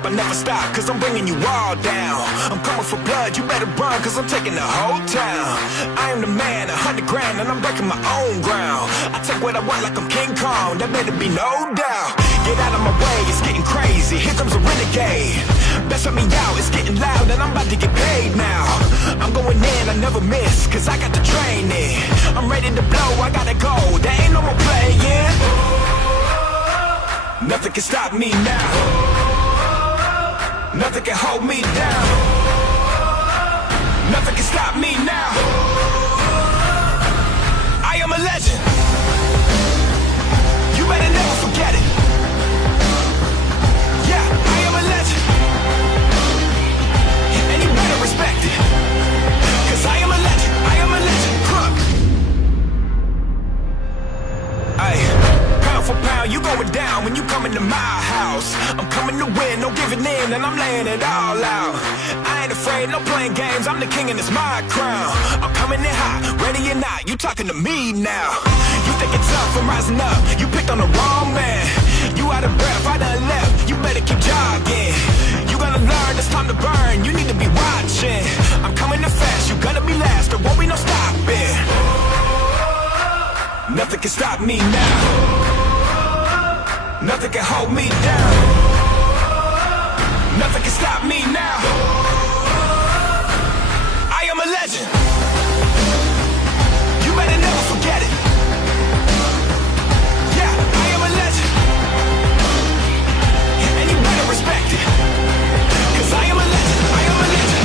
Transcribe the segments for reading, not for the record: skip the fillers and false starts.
up, I never stop, cause I'm bringing you all down. I'm coming for blood, you better run, cause I'm taking the whole town. I am the man, 100 grand, and I'm breaking my own ground. I take what I want like I'm King Kong, there better be no doubt. Get out of my way, it's getting crazy, here comes a renegade. Best let me out, it's getting loud, and I'm about to get paid now. I'm going in, I never miss, cause I got the training. I'm ready to blow, I gotta go, there ain't no more playing. Nothing can stop me now. Nothing can hold me down. Nothing can stop me now. I am a legend. You better never forget it. Yeah, I am a legend. And you better respect it. Cause I am a legend. I am a legend. Crook. Aye. Pound for pound, you going down when you come into my house. I'm coming to win, no giving in, and I'm laying it all out. I ain't afraid, no playing games, I'm the king and it's my crown. I'm coming in hot, ready or not, you talking to me now. You think it's tough, I'm rising up, you picked on the wrong man. You out of breath, I done left, you better keep jogging. You gonna learn, it's time to burn, you need to be watching. I'm coming in fast, you gonna be last, there won't be no stopping. Nothing can stop me now. Nothing can hold me down. Nothing can stop me now. I am a legend. You better never forget it. Yeah, I am a legend. And you better respect it. Cause I am a legend. I am a legend.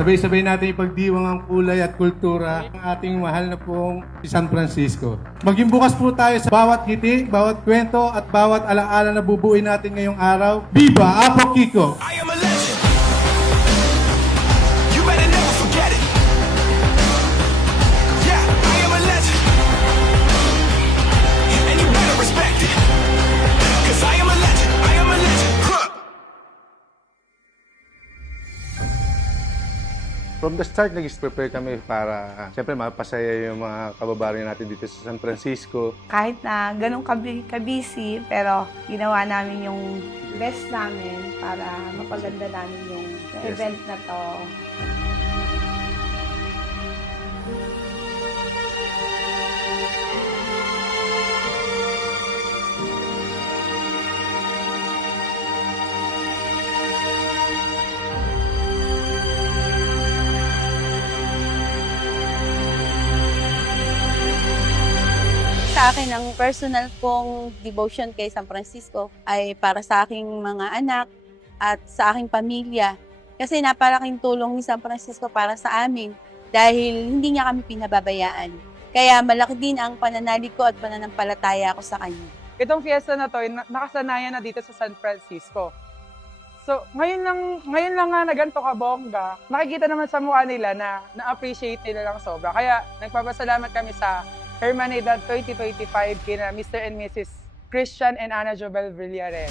Sabay-sabay natin ipagdiwang ang kulay at kultura ng ating mahal na pong si San Francisco. Maging bukas po tayo sa bawat ngiti, bawat kwento at bawat alaala na bubuin natin ngayong araw. Viva Apo Kiko! I am a legend. You better never forget it. Yeah, I am a legend. And you better respect it. Cause I am a legend. I am a legend. Huh. From the start, nag-prepare kami para siyempre mapasaya yung mga kababayan natin dito sa San Francisco. Kahit na ganun kabisi, pero ginawa namin yung best namin para mapaganda namin yung event na to. Sa akin, ang personal kong devotion kay San Francisco ay para sa aking mga anak at sa aking pamilya. Kasi napalaking tulong ni San Francisco para sa amin dahil hindi niya kami pinababayaan. Kaya malaki din ang pananalig ko at pananampalataya ko sa kanya. Itong fiesta na to, nakasanayan na dito sa San Francisco. So, ngayon lang nga na ganito kabongga, nakikita naman sa mukha nila na na-appreciate nila lang sobra. Kaya nagpapasalamat kami sa Hermanidad 2025 kina Mr. and Mrs. Christian and Ana Jobel Villares.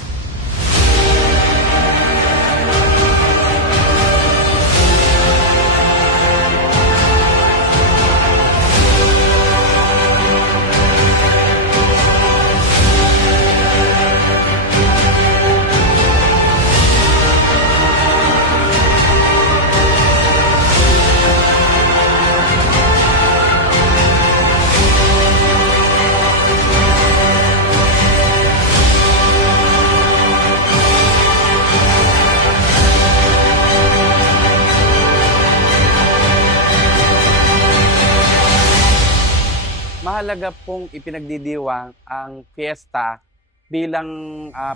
Mahalaga pong ipinagdidiwang ang fiesta bilang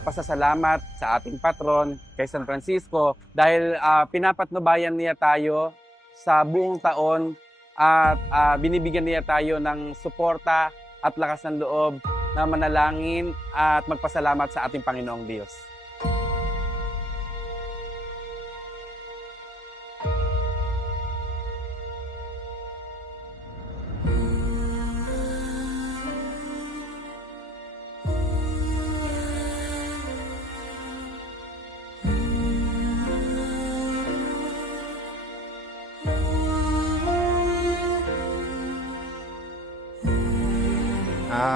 pasasalamat sa ating patron kay San Francisco dahil pinapatnubayan niya tayo sa buong taon at binibigyan niya tayo ng suporta at lakas ng loob na manalangin at magpasalamat sa ating Panginoong Diyos.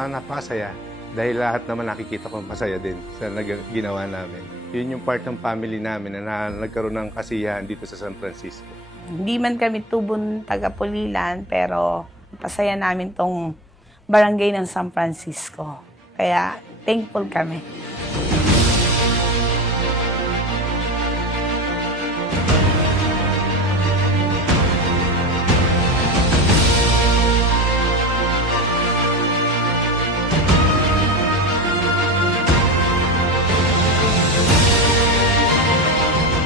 Napakasaya. Dahil lahat naman nakikita ko masaya din sa ginawa namin. Yun yung part ng family namin na nagkaroon ng kasiyahan dito sa San Francisco. Hindi man kami tubon taga-Pulilan, pero pasaya namin tong barangay ng San Francisco. Kaya thankful kami.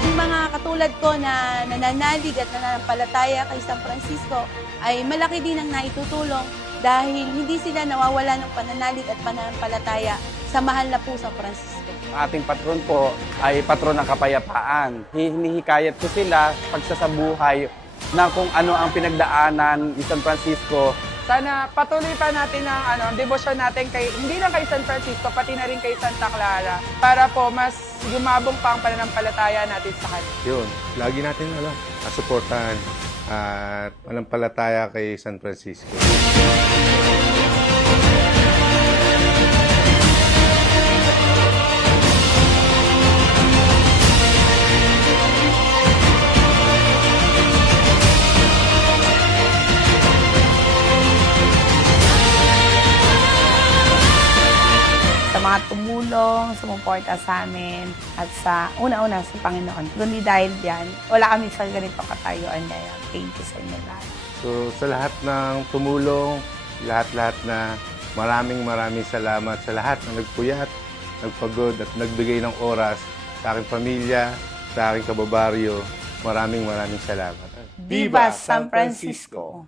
Yung mga katulad ko na nananalig at nananampalataya kay San Francisco ay malaki din ang naitutulong dahil hindi sila nawawala ng pananalig at pananampalataya sa mahal na po San Francisco. Ang ating patron po ay patron ng kapayapaan. Hinihikayat ko sila pagsasabuhay na kung ano ang pinagdaanan ni San Francisco. Sana patuloy pa natin ang devotion natin hindi lang kay San Francisco, pati na rin kay Santa Clara para po mas gumabong pa ang pananampalataya natin sa kanya. Yun, lagi natin suportahan at manampalataya kay San Francisco. Sa mga tumulong, sumuporta sa amin, at sa una-una sa Panginoon. Kundi dahil diyan, wala kami sa ganito katayuan ngayon. Thank you sa inyo lahat. So sa lahat ng tumulong, lahat-lahat na maraming salamat sa lahat na nagpuyat, nagpagod at nagbigay ng oras sa aking pamilya, sa aking kababaryo. Maraming salamat. Viva San Francisco!